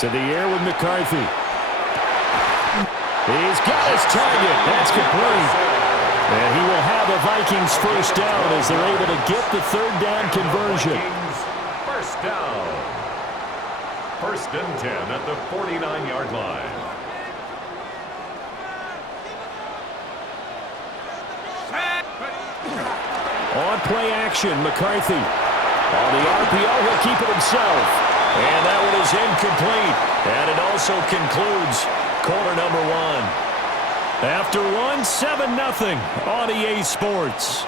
To the air with McCarthy. He's got his target. That's complete. And he will have a Vikings first down as they're able to get the third down conversion. First down. 1st and 10 at the 49-yard line. On play action, McCarthy. On the RPO, he'll keep it himself. And that one is incomplete. And it also concludes quarter number 1. After 1, 7-0 on EA Sports.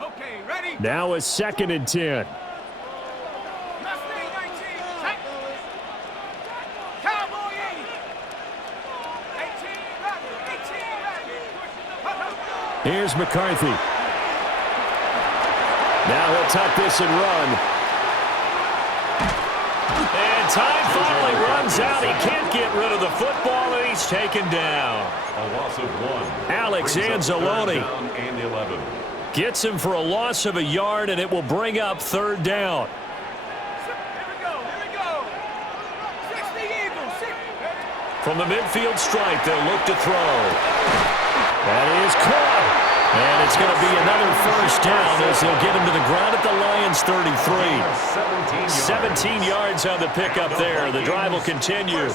Okay, ready? Now a 2nd and 10. Here's McCarthy. Now he'll tuck this and run. And time finally runs out. He can't get rid of the football, and he's taken down. A loss of 1. Alex Anzalone Down and 11. gets him for a loss of a yard, and it will bring up 3rd down. From the midfield stripe, they'll look to throw. That is caught. And it's going to be another first down as they'll get him to the ground at the Lions' 33. 17 yards on the pickup there. The drive will continue.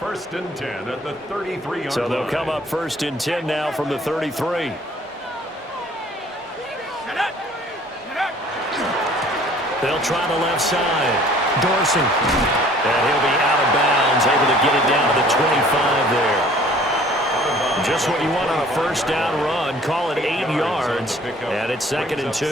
1st and 10 at the 33-yard line. So they'll come up 1st and 10 now from the 33. They'll try the left side. Dorsey. And he'll be out of bounds, able to get it down to the 25 there. Just what you want on a first down run. Call it 8 yards. And it's 2nd and 2.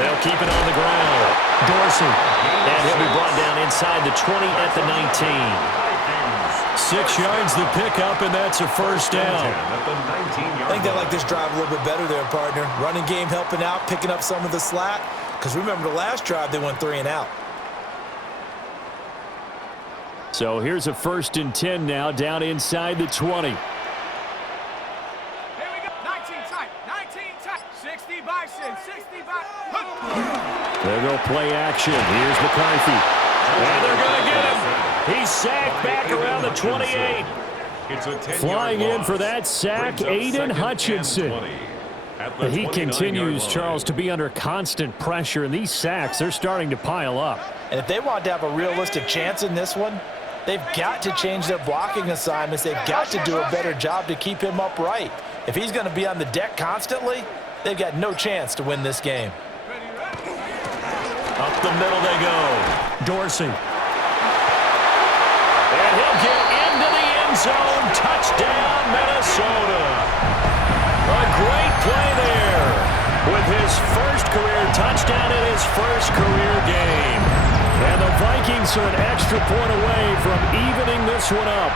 They'll keep it on the ground. Dorsey. And he'll be brought down inside the 20 at the 19. 6 yards the pickup, and that's a first down. I think they like this drive a little bit better there, partner. Running game helping out, picking up some of the slack. Because remember the last drive, they went 3 and out. So here's a 1st and 10 now, down inside the 20. Here we go. 19 tight. 19 tight. 60 Bison. 60 Bison. There go play action. Here's McCarthy. And they're going to get him. He's sacked back around the 28. Flying in for that sack, Aiden Hutchinson. But he continues, Charles, to be under constant pressure, and these sacks, they're starting to pile up. And if they want to have a realistic chance in this one, they've got to change their blocking assignments. They've got to do a better job to keep him upright. If he's going to be on the deck constantly, they've got no chance to win this game. Up the middle they go. Dorsey. And he'll get into the end zone. Touchdown, Minnesota. A great play there with his first career touchdown in his first career game. And the Vikings are an extra point away from evening this one up.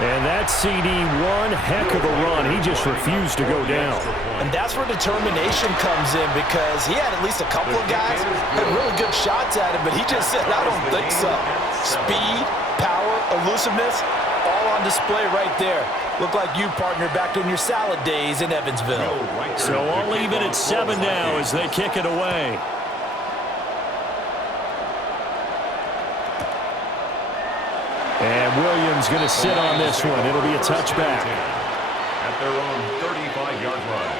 And that CD, one heck of a run. He just refused to go down. And that's where determination comes in, because he had at least a couple of guys that had really good shots at him, but he just said, I don't think so. Speed, power, elusiveness, all on display right there. Look like you, partner, back in your salad days in Evansville. So I'll leave it at 7 now as they kick it away. And Williams going to sit on this one. It'll be a touchback. At their own 35-yard line.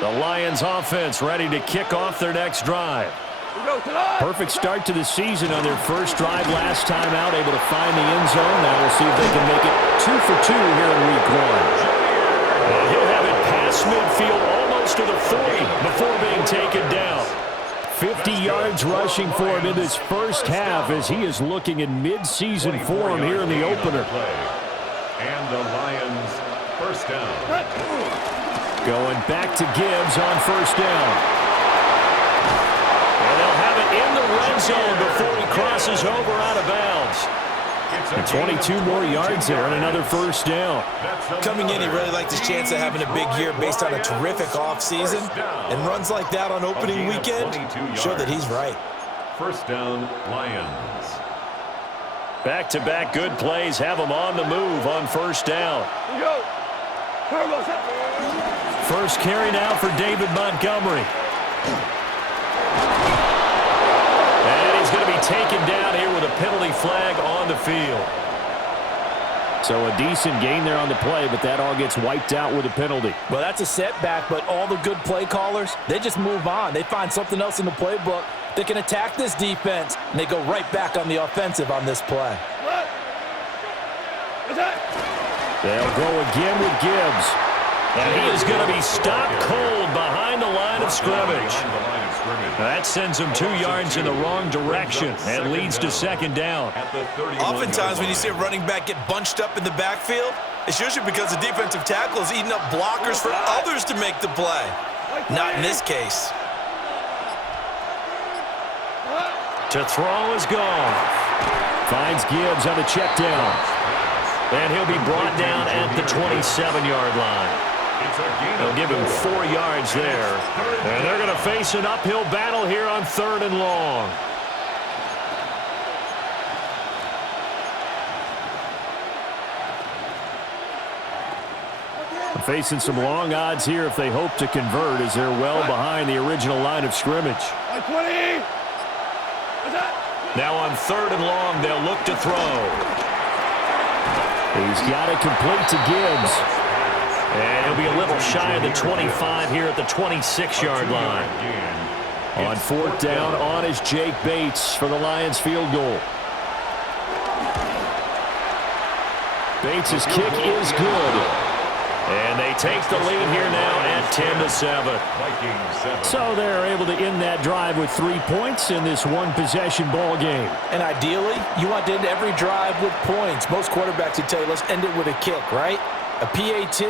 The Lions offense ready to kick off their next drive. Perfect start to the season on their first drive last time out, able to find the end zone. Now we'll see if they can make it 2 for 2 here in week 1. And he'll have it past midfield almost to the 40 before being taken down. 50 yards rushing for him in this first half as he is looking in mid-season form here in the opener. And the Lions, first down. Going back to Gibbs on first down. And they'll have it in the red zone before he crosses over out of bounds. And 22 more yards there and another first down. Coming in, he really liked his chance of having a big year based on a terrific offseason. And runs like that on opening weekend show that he's right. First down, Lions. Back-to-back good plays have him on the move on first down. First carry now for David Montgomery. And he's going to be taken down here with a penalty flag on the field. So a decent gain there on the play, but that all gets wiped out with a penalty. Well, that's a setback, but all the good play callers, they just move on. They find something else in the playbook that can attack this defense, and they go right back on the offensive on this play. They'll go again with Gibbs. And he is going to be stopped cold behind the line of scrimmage. That sends him 2 yards in the wrong direction and leads to second down. Oftentimes when you see a running back get bunched up in the backfield, it's usually because the defensive tackle is eating up blockers for others to make the play. Not in this case. To throw is gone. Finds Gibbs on the check down. And he'll be brought down at the 27-yard line. They'll give him 4 yards there. And they're going to face an uphill battle here on 3rd and long. Facing some long odds here if they hope to convert, as they're well behind the original line of scrimmage. Now on 3rd and long, they'll look to throw. He's got it complete to Gibbs. And he'll be a little shy of the 25 here at the 26-yard line. On 4th down, on is Jake Bates for the Lions field goal. Bates' kick is good. And they take the lead here now at 10-7. So they're able to end that drive with 3 points in this one-possession ball game. And ideally, you want to end every drive with points. Most quarterbacks would tell you, let's end it with a kick, right? A PAT,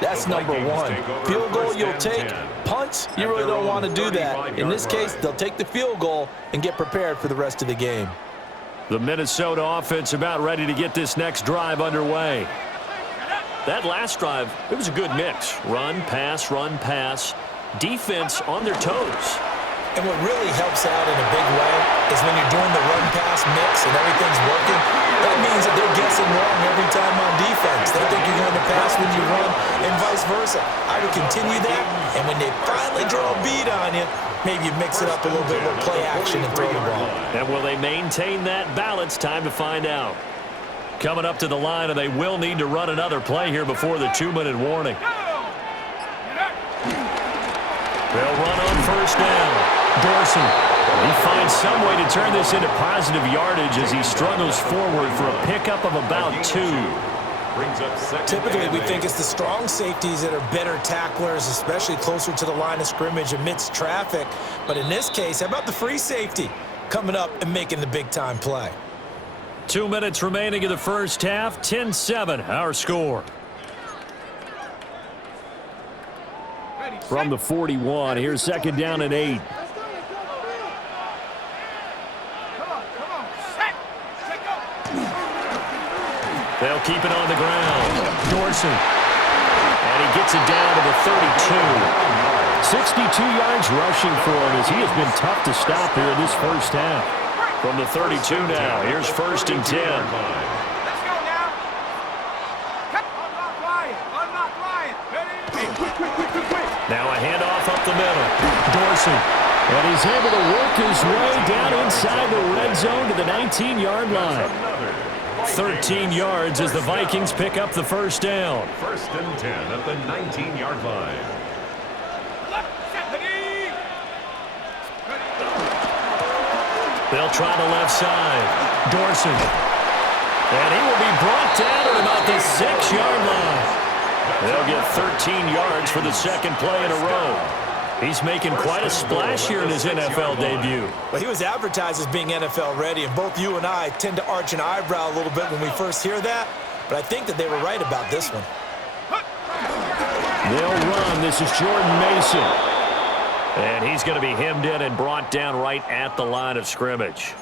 that's number 1. Field goal, you'll take. Punts, you really don't want to do that. In this case, they'll take the field goal and get prepared for the rest of the game. The Minnesota offense about ready to get this next drive underway. That last drive, it was a good mix. Run, pass, defense on their toes. And what really helps out in a big way is when you're doing the run-pass mix and everything's working, that means that they're guessing wrong every time on defense. They think you're going to pass when you run and vice versa. I would continue that, and when they finally draw a beat on you, maybe you mix it up a little bit with play action and throw the ball. And will they maintain that balance? Time to find out. Coming up to the line, and they will need to run another play here before the 2-minute warning. They'll run on first down. Dorsey, he finds some way to turn this into positive yardage as he struggles forward for a pickup of about 2. Typically, we think it's the strong safeties that are better tacklers, especially closer to the line of scrimmage amidst traffic. But in this case, how about the free safety coming up and making the big-time play? 2 minutes remaining in the first half. 10-7, our score. From the 41, here's 2nd down and 8. They'll keep it on the ground. Dorsey. And he gets it down to the 32. 62 yards rushing for him as he has been tough to stop here in this first half. From the 32 now, here's 1st and 10. Let's go now. Unlock Ryan. Unlock Ryan. Quick. Now a handoff up the middle. Dorsey. And he's able to work his way down inside the red zone to the 19-yard line. 13 yards as the Vikings pick up the first down. 1st and 10 at the 19-yard line. They'll try the left side. Dorsey. And he will be brought down at about the 6-yard line. They'll get 13 yards for the second play in a row. He's making quite a splash here in his NFL debut. Well, he was advertised as being NFL ready, and both you and I tend to arch an eyebrow a little bit when we first hear that. but I think that they were right about this one. They'll run. This is Jordan Mason. And he's going to be hemmed in and brought down right at the line of scrimmage.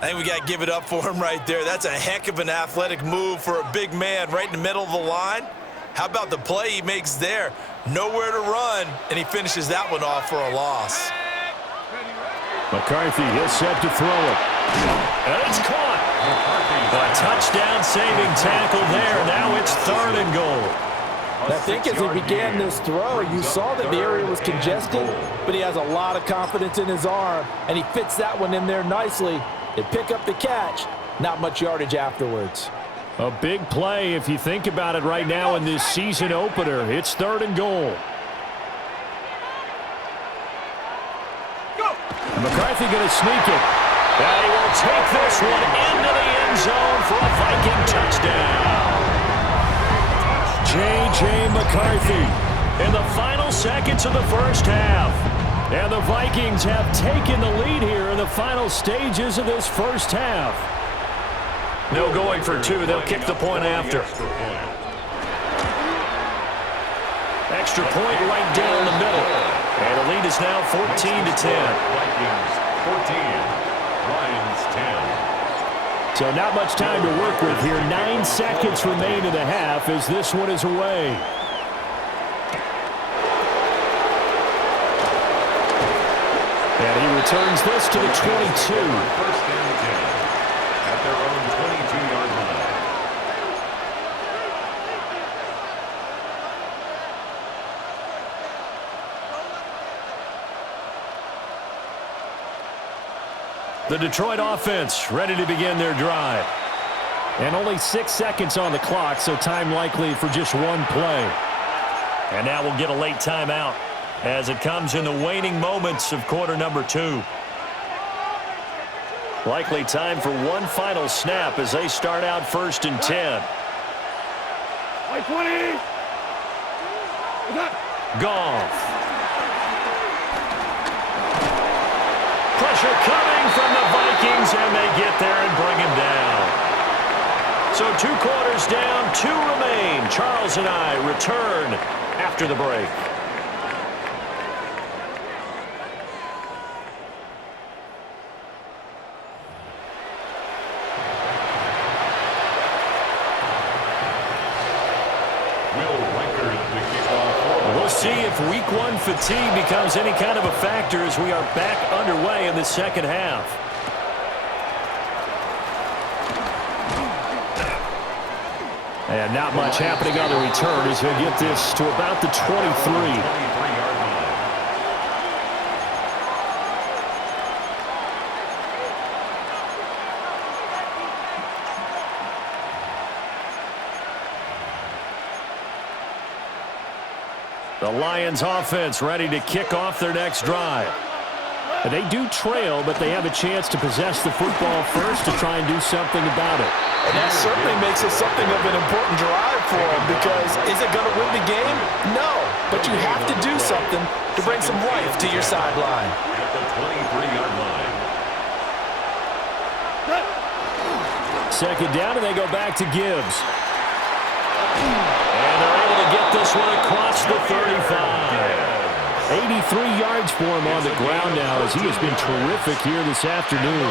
I think we got to give it up for him right there. That's a heck of an athletic move for a big man right in the middle of the line. How about the play he makes there? Nowhere to run, and he finishes that one off for a loss. McCarthy is set to throw it. And it's caught. A touchdown-saving tackle there. Now it's 3rd and goal. I think as he began this throw, you saw that the area was congested, but he has a lot of confidence in his arm, and he fits that one in there nicely. They pick up the catch, not much yardage afterwards. A big play if you think about it right now in this season opener. It's 3rd and goal. McCarthy going to sneak it. And he will take this one into the end zone for a Viking touchdown. J.J. McCarthy in the final seconds of the first half. And the Vikings have taken the lead here in the final stages of this first half. No going for 2. They'll kick the point after. Extra point right down the middle. And the lead is now 14-10. Vikings 14, Lions 10. So not much time to work with here. 9 seconds remain in the half as this one is away. And he returns this to the 22. First and 10 at their own 22-yard line. The Detroit offense ready to begin their drive. And only 6 seconds on the clock, so time likely for just one play. And now we'll get a late timeout as it comes in the waning moments of quarter number 2. Likely time for one final snap as they start out 1st and 10. Goff. Pressure coming from the Vikings, and they get there and bring him down. So 2 quarters down, 2 remain. Charles and I return after the break. We'll see if week 1 fatigue becomes any kind of a factor as we are back underway in the second half. And not much happening on the return as he'll get this to about the 23. The Lions offense ready to kick off their next drive. And they do trail, but they have a chance to possess the football first to try and do something about it. And that certainly makes it something of an important drive for them, because is it going to win the game? No, but you have to do something to bring some life to your sideline. At the 23-yard line. Second down, and they go back to Gibbs. And they're able to get this one across the 35. 83 yards for him on the ground now as he has been terrific here this afternoon.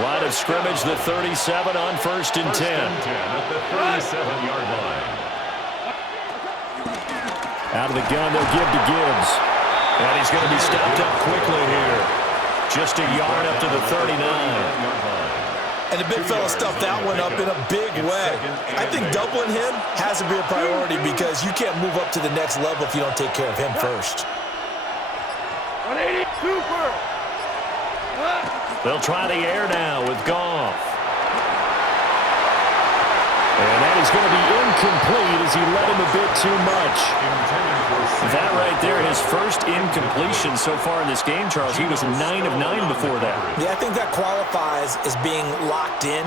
Line of scrimmage, the 37 on 1st and 10. At the 37-yard line. Out of the gun, they'll give to Gibbs. And he's going to be stopped up quickly here. Just a yard up to the 39. And the big fella stuffed that one up in a big way. I think doubling him has to be a priority because you can't move up to the next level if you don't take care of him first. 180, Cooper. They'll try the air now with Goff. And that is going to be incomplete as he led him a bit too much. That right there, his first incompletion so far in this game, Charles. He was 9 of 9 before that. Yeah, I think that qualifies as being locked in.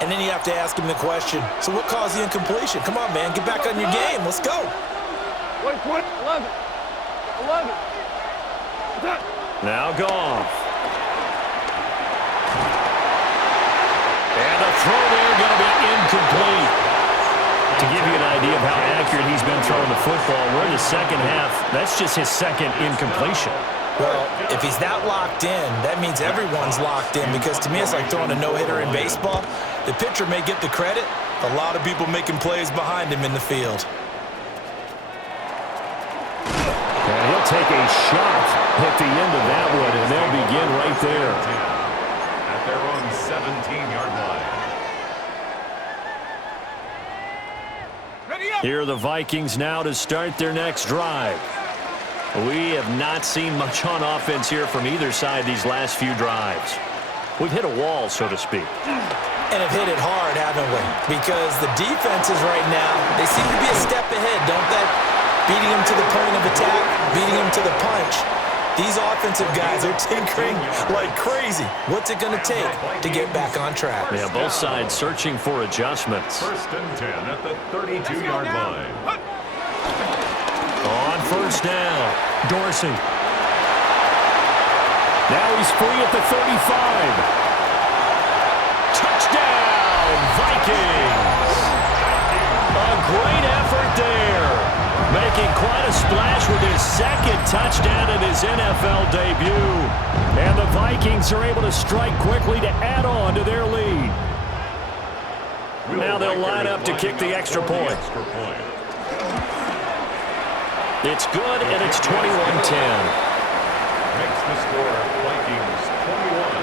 And then you have to ask him the question, so what caused the incompletion? Come on, man, get back on your game. Let's go. 11. Now Goff. And the throw there going to be incomplete. accurate he's been throwing the football. We're in the second half. That's just his second incompletion. Well, if he's that locked in, that means everyone's locked in, because to me it's like throwing a no-hitter in baseball. The pitcher may get the credit, a lot of people making plays behind him in the field. And he'll take a shot at the end of that one, and they'll begin right there. At their own 17-yard line. Here are the Vikings now to start their next drive. We have not seen much on offense here from either side these last few drives. We've hit a wall, so to speak. And have hit it hard, haven't we? Because the defenses right now, they seem to be a step ahead, don't they? Beating them to the point of attack, beating them to the punch. These offensive guys are tinkering like crazy. What's it going to take to get back on track? Yeah, both sides searching for adjustments. 1st and 10 at the 32-yard line. On first down, Dorsey. Now he's free at the 35. Touchdown, Vikings! A great effort there. Making quite a splash with his second touchdown in his NFL debut. And the Vikings are able to strike quickly to add on to their lead. Now they'll line up to kick the extra point. It's good, and it's 21-10. Makes the score Vikings 21,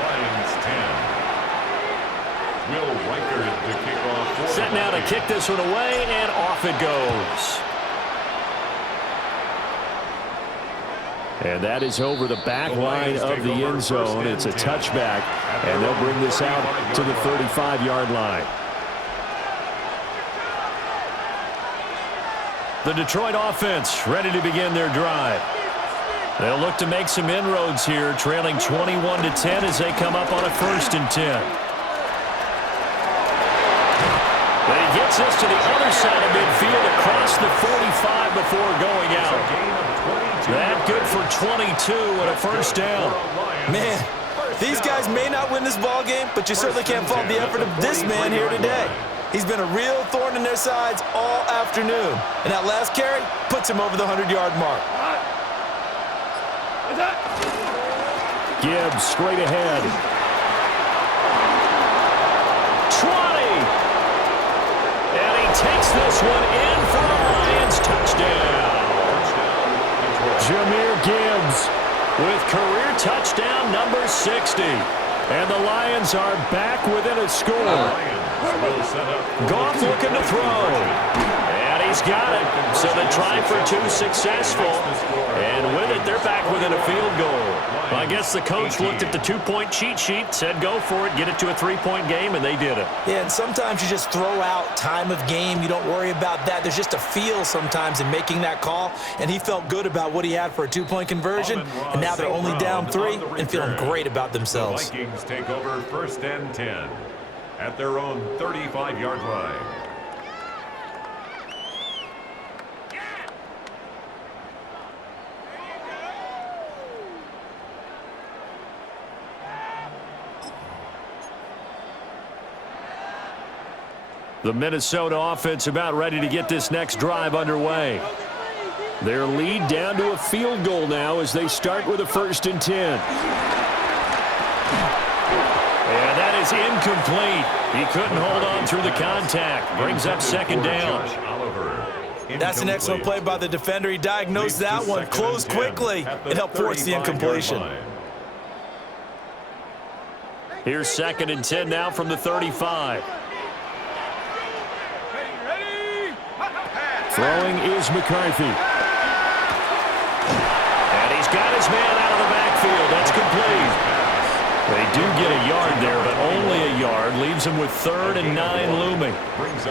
Lions 10. Will Riker to kick off. Set now to kick this one away, and off it goes. And that is over the back line of the end zone. It's a touchback, and they'll bring this out to the 35-yard line. The Detroit offense ready to begin their drive. They'll look to make some inroads here, trailing 21-10 as they come up on a 1st and 10. But he gets this to the other side of midfield across the 45 before going out. That good for 22 and a 1st down. Man, these guys may not win this ball game, but you certainly can't fault the effort of this man here today. He's been a real thorn in their sides all afternoon. And that last carry puts him over the 100-yard mark. Gibbs straight ahead. 20. And he takes this one in for a Lions touchdown. Jahmyr Gibbs with career touchdown number 60. And the Lions are back within a score. Goff looking to throw. And he's got it. So the try for 2 successful. And with it, they're back within a field goal. I guess the coach looked at the 2-point cheat sheet, said go for it, get it to a 3-point game, and they did it. Yeah, and sometimes you just throw out time of game. You don't worry about that. There's just a feel sometimes in making that call. And he felt good about what he had for a 2-point conversion. And now they're only down 3 and feeling great about themselves. The Vikings take over 1st and 10 at their own 35-yard line. The Minnesota offense about ready to get this next drive underway. Their lead down to a field goal now as they start with a 1st and 10. And that is incomplete. He couldn't hold on through the contact. Brings up 2nd down. That's an excellent play by the defender. He diagnosed that one, closed quickly, and helped force the incompletion. Here's 2nd and 10 now from the 35. Throwing is McCarthy. And he's got his man out of the backfield. That's complete. They do get a yard there, but only a yard. Leaves him with 3rd and 9 looming.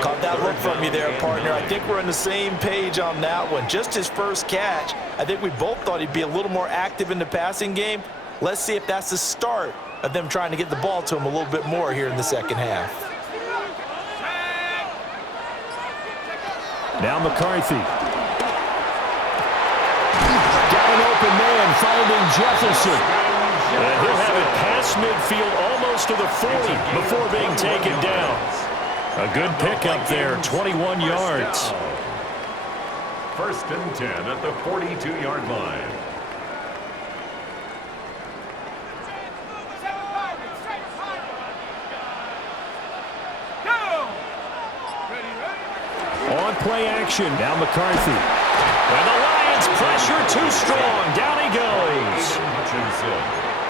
Caught that look from you there, partner. I think we're on the same page on that one. Just his first catch. I think we both thought he'd be a little more active in the passing game. Let's see if that's the start of them trying to get the ball to him a little bit more here in the second half. Now McCarthy. Got an open man, finding Jefferson. And he'll have it past midfield almost to the 40 before being taken down. A good pickup there, 21 yards. First and 10 at the 42-yard line. On play action, now McCarthy. And the Lions pressure too strong. Down he goes.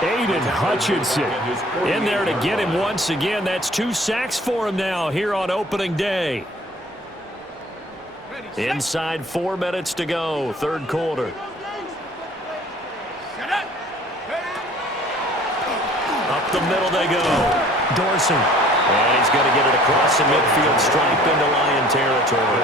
Aiden Hutchinson in there to get him once again. That's 2 sacks for him now here on opening day. Inside 4 minutes to go, third quarter. Up the middle they go. Dorsey. And he's going to get it across the midfield stripe into Lion territory.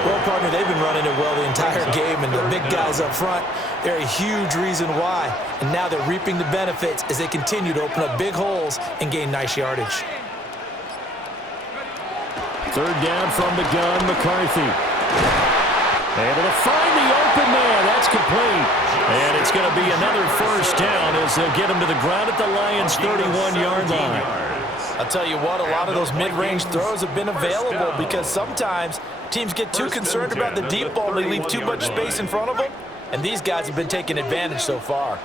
Well, partner, they've been running it well the entire game, and the big guys up front, they're a huge reason why. And now they're reaping the benefits as they continue to open up big holes and gain nice yardage. Third down from the gun, McCarthy. Able to find the open man. That's complete. And it's going to be another first down as they'll get him to the ground at the Lions' 31-yard line. I'll tell you what, a lot of those mid-range throws have been available because sometimes teams get too concerned about the deep ball. They leave too much space in front of them, and these guys have been taking advantage so far.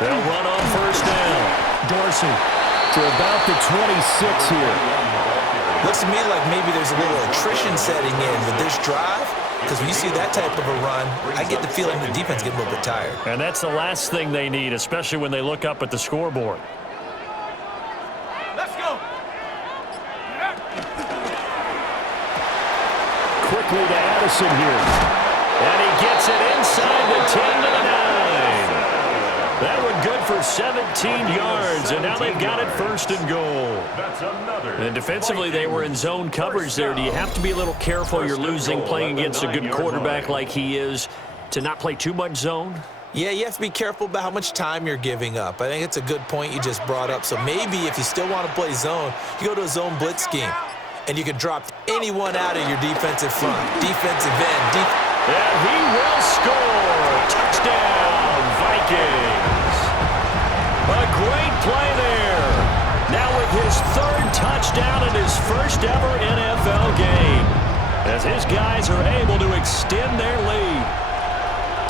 They'll run on first down. Dorsey to about the 26 here. Looks to me like maybe there's a little attrition setting in with this drive, because when you see that type of a run, I get the feeling the defense getting a little bit tired. And that's the last thing they need, especially when they look up at the scoreboard. Let's go. Quickly to Addison here. And he gets it inside the 10 to the 9. That one good for 17 yards, and now they've got it first and goal. And defensively, they were in zone coverage there. Do you have to be a little careful you're losing playing against a good quarterback like he is to not play too much zone? Yeah, you have to be careful about how much time you're giving up. I think it's a good point you just brought up. So maybe if you still want to play zone, you go to a zone blitz scheme, and you can drop anyone out of your defensive front, defensive end. And he will score. Touchdown, Vikings. A great play there. Now with his third touchdown in his first ever NFL game, as his guys are able to extend their lead.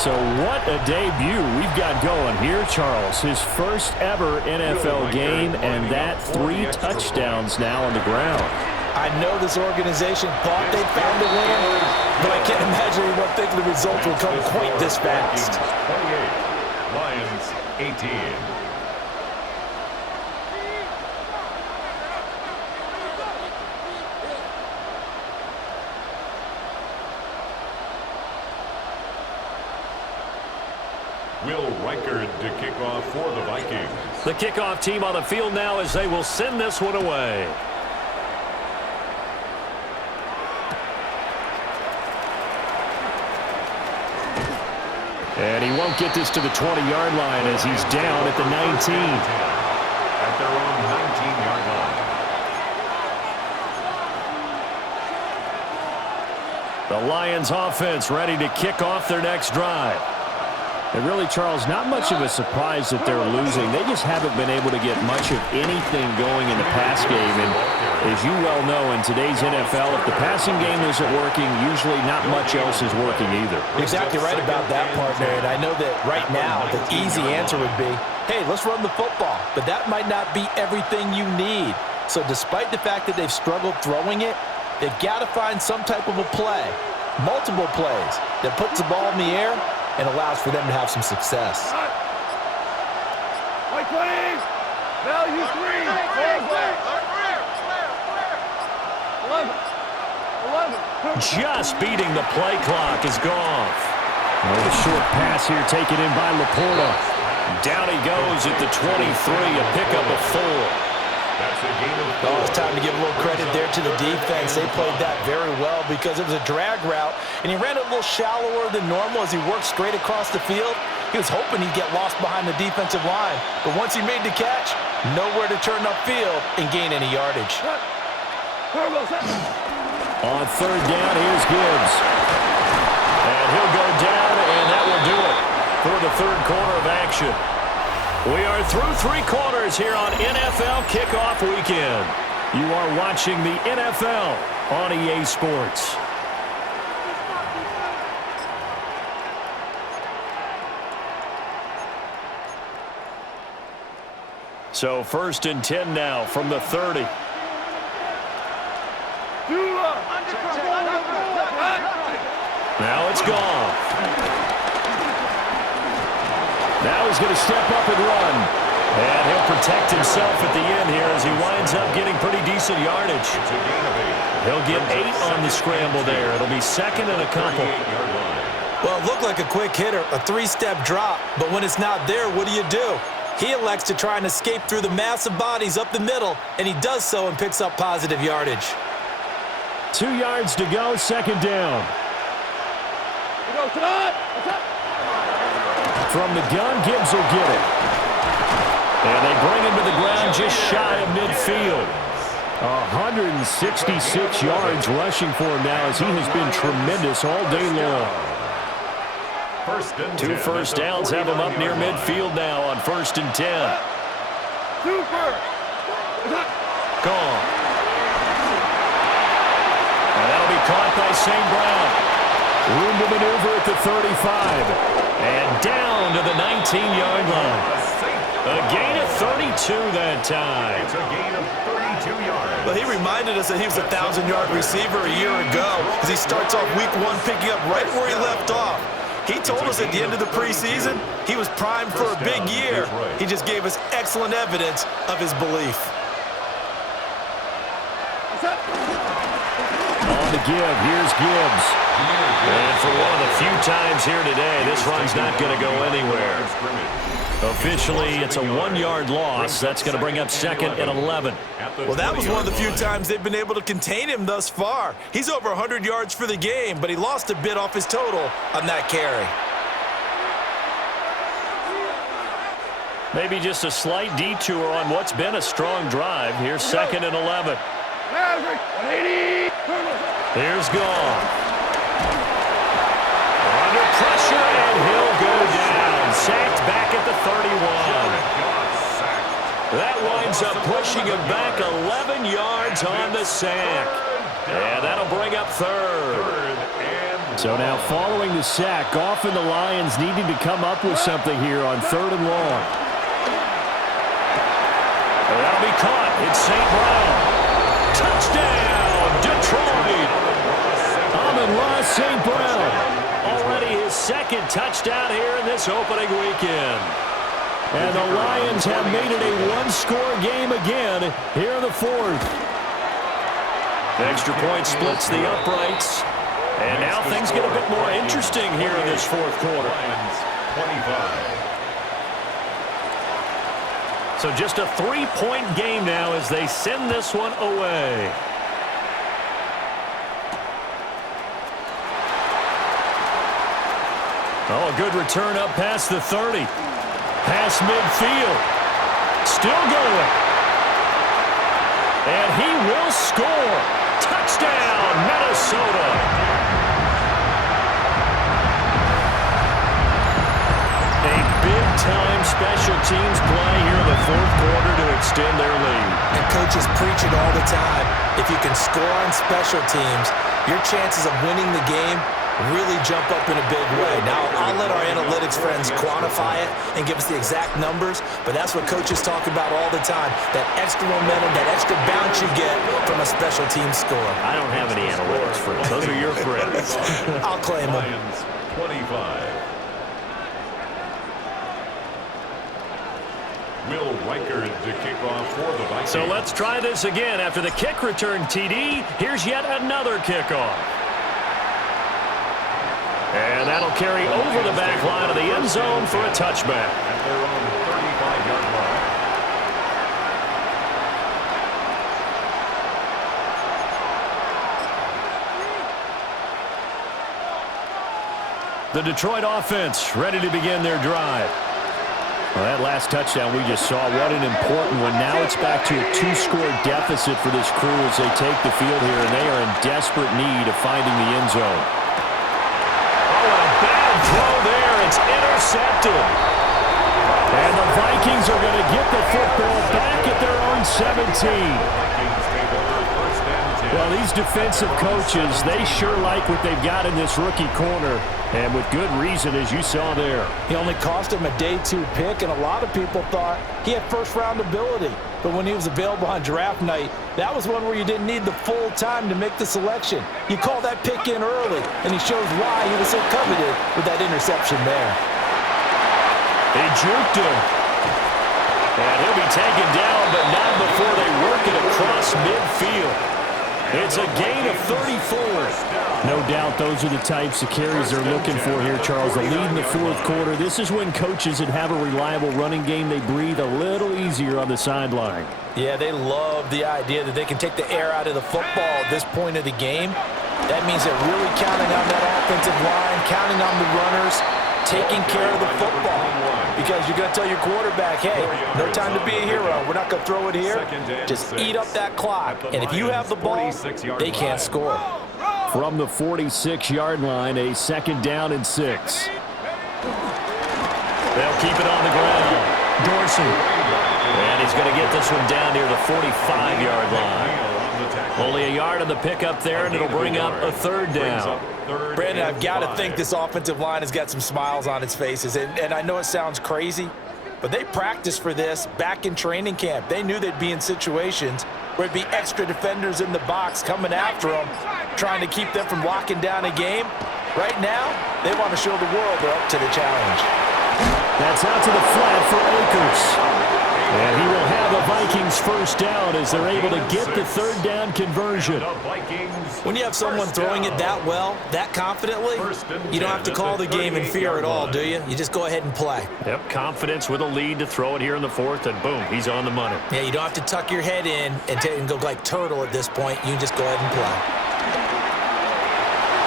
So what a debut we've got going here, Charles. His first ever NFL game, and that 3 touchdowns now on the ground. I know this organization thought they found a winner, but I can't imagine anyone thinking the results will come quite this fast. 28, Lions 18. Will Reichard to kick off for the Vikings. The kickoff team on the field now as they will send this one away. And he won't get this to the 20-yard line as he's down at the 19. At their own 19-yard line. The Lions offense ready to kick off their next drive. And really, Charles, not much of a surprise that they're losing. They just haven't been able to get much of anything going in the pass game. And as you well know, in today's NFL, if the passing game isn't working, usually not much else is working either. Exactly right about that, partner. And I know that right now the easy answer would be, hey, let's run the football. But that might not be everything you need. So despite the fact that they've struggled throwing it, they've got to find some type of a play, multiple plays, that puts the ball in the air and allows for them to have some success. White 20, value 3, 11. Just beating the play clock is Goff. A short pass here taken in by Laporta. Down he goes at the 23, a pickup of 4. Oh, it's time to give a little credit there to the defense. They played that very well because it was a drag route, and he ran it a little shallower than normal as he worked straight across the field. He was hoping he'd get lost behind the defensive line, but once he made the catch, nowhere to turn upfield and gain any yardage. On third down, here's Gibbs. And he'll go down, and that will do it for the third quarter of action. action. We are through 3 quarters here on NFL Kickoff Weekend. You are watching the NFL on EA Sports. So 1st and 10 now from the 30. Now it's gone. Now he's going to step up and run. And he'll protect himself at the end here as he winds up getting pretty decent yardage. He'll get 8 on the scramble there. It'll be 2nd and a couple. Well, it looked like a quick hitter, a 3-step drop. But when it's not there, what do? He elects to try and escape through the massive bodies up the middle, and he does so and picks up positive yardage. 2 yards to go, 2nd down. From the gun, Gibbs will get it. And they bring him to the ground just shy of midfield. 166 yards rushing for him now as he has been tremendous all day long. 2 first downs have him up near midfield now on 1st and 10. Gone. And that'll be caught by St. Brown. Room to maneuver at the 35. And down to the 19-yard line. A gain of 32 that time. It's a gain of 32 yards. But he reminded us that he was a 1,000-yard receiver a year ago as he starts off week 1 picking up right where he left off. He told us at the end of the preseason he was primed for a big year. He just gave us excellent evidence of his belief. On the give, here's Gibbs. And for one of the few times here today, this run's not going to go anywhere. Officially, it's a 1-yard loss. That's going to bring up 2nd and 11. Well, that was one of the few times they've been able to contain him thus far. He's over 100 yards for the game, but he lost a bit off his total on that carry. Maybe just a slight detour on what's been a strong drive. Here's 2nd and 11. Here's Goff. Under pressure, and he'll go down. Sacked back at the 31. That winds up pushing him back 11 yards on the sack. And that'll bring up 3rd. So now following the sack, Goff and the Lions needing to come up with something here on 3rd and long. And that'll be caught. It's St. Brown. Touchdown, Detroit. Amon-Ra St. Brown. Already his 2nd touchdown here in this opening weekend. And the Lions have made it a 1-score game again here in the 4th. Extra point splits the uprights. And now things get a bit more interesting here in this 4th quarter. 25. So just a 3-point game now as they send this one away. Oh, a good return up past the 30. Past midfield. Still going. And he will score. Touchdown, Minnesota. A big-time special teams play here in the 4th quarter to extend their lead. And coaches preach it all the time. If you can score on special teams, your chances of winning the game really jump up in a big way. Now, I'll let our analytics friends quantify it and give us the exact numbers, but that's what coaches talk about all the time, that extra momentum, that extra bounce you get from a special team score. I don't have any analytics friends. Those are your friends. I'll claim them. Lions 25. Will Riker to kick off for the Vikings. So let's try this again. After the kick return TD, here's yet another kickoff. And that'll carry over the back line of the end zone for a touchback. At their own 35-yard line. The Detroit offense ready to begin their drive. Well, that last touchdown we just saw, what an important one. Now it's back to a 2-score deficit for this crew as they take the field here, and they are in desperate need of finding the end zone. Oh, and a bad throw there. It's intercepted. Vikings are going to get the football back at their own 17. Well, these defensive coaches, they sure like what they've got in this rookie corner, and with good reason, as you saw there. He only cost him a day 2 pick, and a lot of people thought he had first-round ability. But when he was available on draft night, that was one where you didn't need the full time to make the selection. You call that pick in early, and he shows why he was so coveted with that interception there. They juked him. And he'll be taken down, but not before they work it across midfield. It's a gain of 34. No doubt those are the types of carries they're looking for here, Charles. The lead in the fourth quarter. This is when coaches that have a reliable running game, they breathe a little easier on the sideline. Yeah, they love the idea that they can take the air out of the football at this point of the game. That means they're really counting on that offensive line, counting on the runners, taking care of the football. Because you're going to tell your quarterback, hey, no time to be a hero. We're not going to throw it here. Just eat up that clock. And if you have the ball, they can't score. From the 46-yard line, a 2nd down and 6. They'll keep it on the ground. Dorsey. And he's going to get this one down near the 45-yard line. Only a yard on the pickup there, and it'll bring up a 3rd down. Brandon, I've got to think this offensive line has got some smiles on its faces. And I know it sounds crazy, but they practiced for this back in training camp. They knew they'd be in situations where it'd be extra defenders in the box coming after them, trying to keep them from locking down a game. Right now, they want to show the world they're up to the challenge. That's out to the flat for Akers. And he will have the Vikings first down as they're able to get the 3rd down conversion. When you have someone throwing it that well, that confidently, you don't have to call the game in fear at all, do you? You just go ahead and play. Yep, confidence with a lead to throw it here in the 4th, and boom, he's on the money. Yeah, you don't have to tuck your head in and go like turtle at this point. You can just go ahead and play.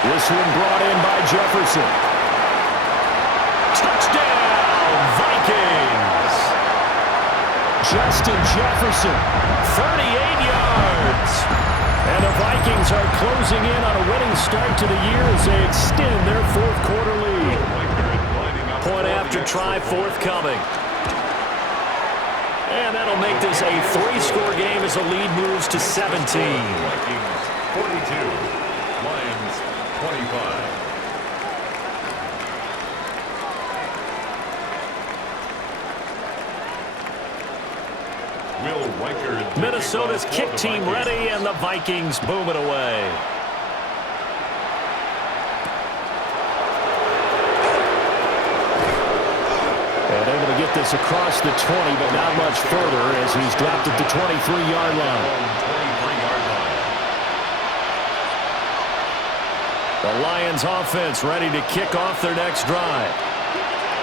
This one brought in by Jefferson. Touchdown, Vikings! Justin Jefferson, 38 yards. And the Vikings are closing in on a winning start to the year as they extend their 4th quarter lead. Point after try forthcoming. And that'll make this a 3-score game as the lead moves to 17. Vikings 42, Lions 25. Minnesota's kick team ready, and the Vikings boom it away. And able to get this across the 20, but not much further as he's dropped at the 23-yard line. The Lions offense ready to kick off their next drive.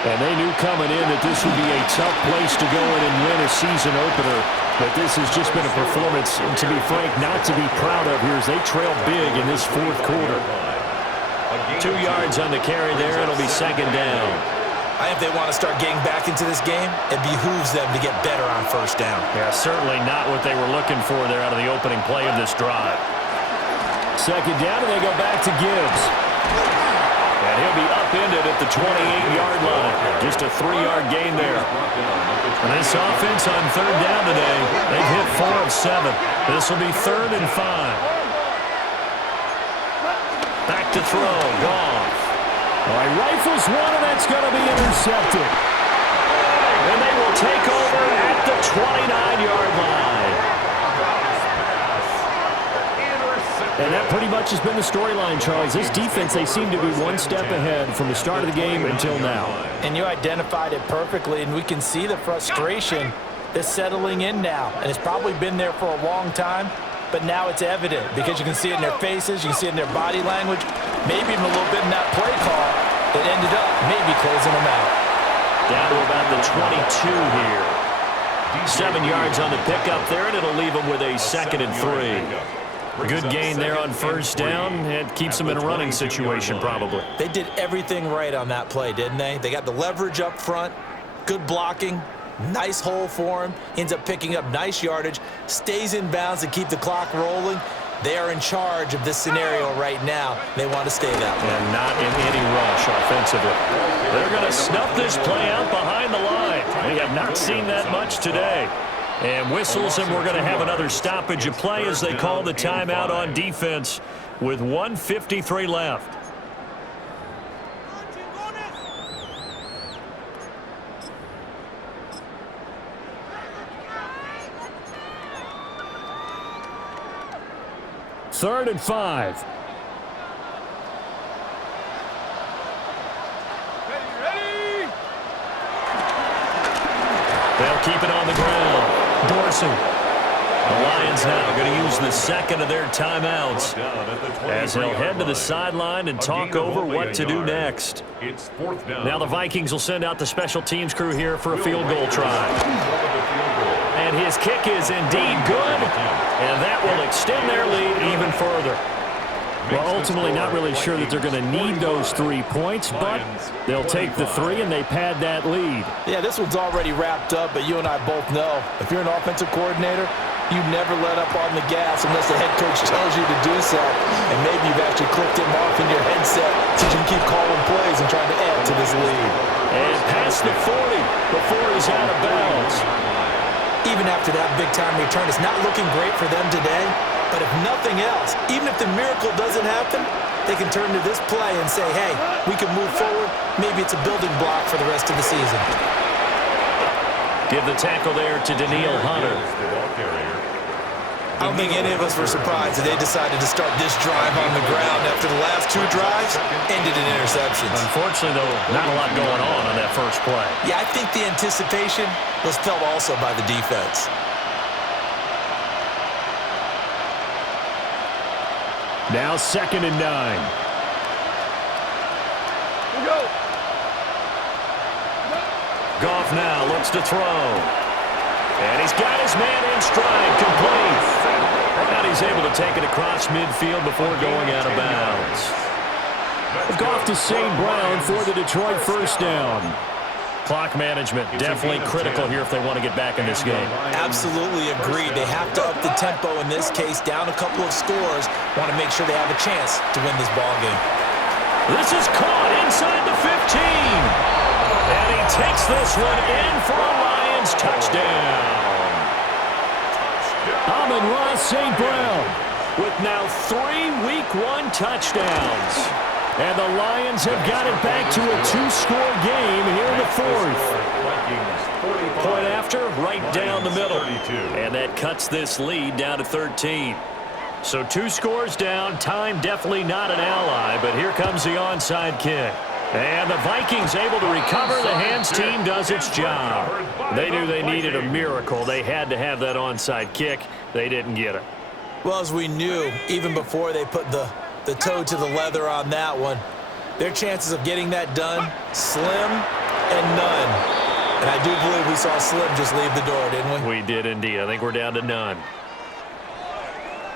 And they knew coming in that this would be a tough place to go in and win a season opener. But this has just been a performance, to be frank, not to be proud of here as they trail big in this 4th quarter. 2 yards on the carry there. It'll be 2nd down. I think if they want to start getting back into this game, it behooves them to get better on 1st down. Yeah, certainly not what they were looking for there out of the opening play of this drive. 2nd down, and they go back to Gibbs. And he'll be upended at the 28-yard line. Just a 3-yard gain there. And this offense on 3rd down today, they've hit 4 of 7. This will be 3rd and 5. Back to throw, Goff. All right, rifles one, and that's going to be intercepted. And they will take over at the 29-yard line. And that pretty much has been the storyline, Charles. This defense, they seem to be one step ahead from the start of the game until now. And you identified it perfectly, and we can see the frustration that's settling in now. And it's probably been there for a long time, but now it's evident because you can see it in their faces, you can see it in their body language, maybe even a little bit in that play call that ended up maybe closing them out. Down to about the 22 here. 7 yards on the pickup there, and it'll leave them with a 2nd and 3. Good gain there on 1st down. It keeps them in a running situation probably. They did everything right on that play, didn't they? They got the leverage up front, good blocking, nice hole for him, ends up picking up nice yardage, stays in bounds to keep the clock rolling. They are in charge of this scenario right now. They want to stay that way. And not in any rush offensively. They're going to snuff this play out behind the line. We have not seen that much today. And whistles, and we're going to have another stoppage of play as they call the timeout on defense with 1:53 left. Third and 5. Ready. They'll keep it on the ground. Dorsey. The Lions now going to use the second of their timeouts as they'll head to the sideline and talk over what to do next. It's fourth down. Now the Vikings will send out the special teams crew here for a field goal try. And his kick is indeed good, and that will extend their lead even further. Well, ultimately not really sure that they're going to need those 3 points, but they'll take the 3 and they pad that lead. Yeah, this one's already wrapped up, but you and I both know if you're an offensive coordinator, you never let up on the gas unless the head coach tells you to do so. And maybe you've actually clicked him off in your headset so you can keep calling plays and trying to add to this lead. And past the 40 before he's out of bounds. Even after that big-time return, it's not looking great for them today. But if nothing else, even if the miracle doesn't happen, they can turn to this play and say, hey, we can move forward. Maybe it's a building block for the rest of the season. Give the tackle there to Daniil Hunter. I don't think any of us were surprised that they decided to start this drive on the ground after the last 2 drives ended in interceptions. Unfortunately, though, not a lot going on that first play. Yeah, I think the anticipation was felt also by the defense. Now 2nd and 9. Go. Goff now looks to throw. And he's got his man in stride, complete. And he's able to take it across midfield before going out of bounds. Goff to St. Brown for the Detroit first down. Clock management definitely critical here if they want to get back in this game. Absolutely agreed. They have to up the tempo in this case, down a couple of scores. Want to make sure they have a chance to win this ball game. This is caught inside the 15. And he takes this one in for a Lions touchdown. Amon-Ra St. Brown with now 3 Week 1 touchdowns. And the Lions have got it back to a 2-score game here in the 4th. Point after, right down the middle. And that cuts this lead down to 13. So 2 scores down, time definitely not an ally, but here comes the onside kick. And the Vikings able to recover. The hands team does its job. They knew they needed a miracle. They had to have that onside kick. They didn't get it. Well, as we knew, even before they put the toe to the leather on that one, their chances of getting that done, slim and none. And I do believe we saw Slim just leave the door, didn't we? We did indeed. I think we're down to none.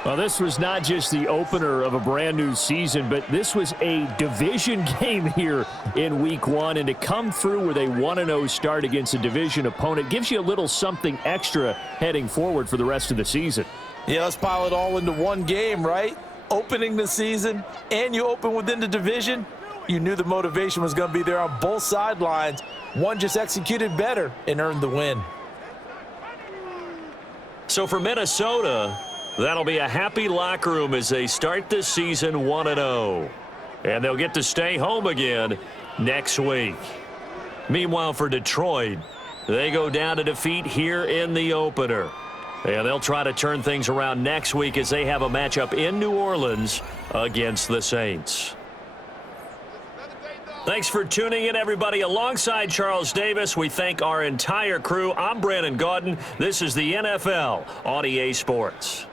Well, this was not just the opener of a brand new season, but this was a division game here in Week 1. And to come through with a 1-0 start against a division opponent gives you a little something extra heading forward for the rest of the season. Yeah, let's pile it all into one game, right? Opening the season, and you open within the division. You knew the motivation was going to be there on both sidelines. One just executed better and earned the win. So for Minnesota, that'll be a happy locker room as they start this season 1-0. And they'll get to stay home again next week. Meanwhile, for Detroit, they go down to defeat here in the opener. And they'll try to turn things around next week as they have a matchup in New Orleans against the Saints. Thanks for tuning in, everybody. Alongside Charles Davis, we thank our entire crew. I'm Brandon Gaudin. This is the NFL on EA Sports.